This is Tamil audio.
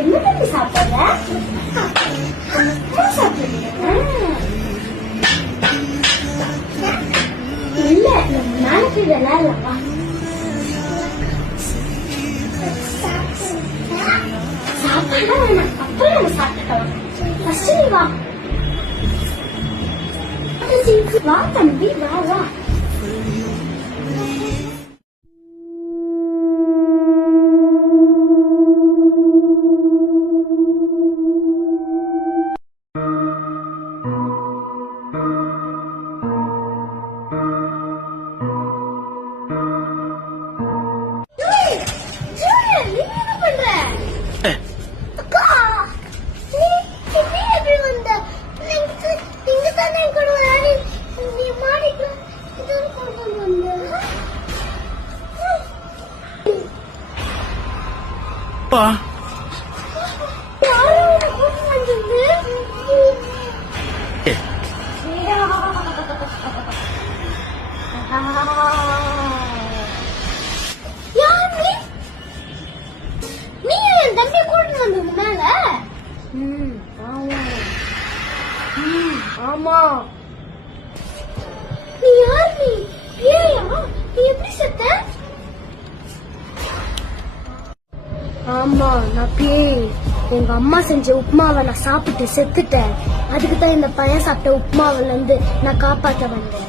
என்ன தம்பி சாப்பிடுற? இல்ல நம்ம நாளைக்கு விளையாடலாமா? சாப்பாடா வேணாம், அப்புறம் நம்ம சாப்பிட்டுக்கலாம். ஃபர்ஸ்ட் நீ வா. வா தம்பி, வா வா. ஆமா, நீ யார்? நீ பேயா? நீ எப்படி செத்த? ஆமா, நான் பேய். எங்க அம்மா செஞ்ச உப்புமாவை நான் சாப்பிட்டு செத்துட்டேன். அதுக்கு தான் இந்த பையன் சாப்பிட்ட உப்புமாவில இருந்து நான் காப்பாத்த வந்தேன்.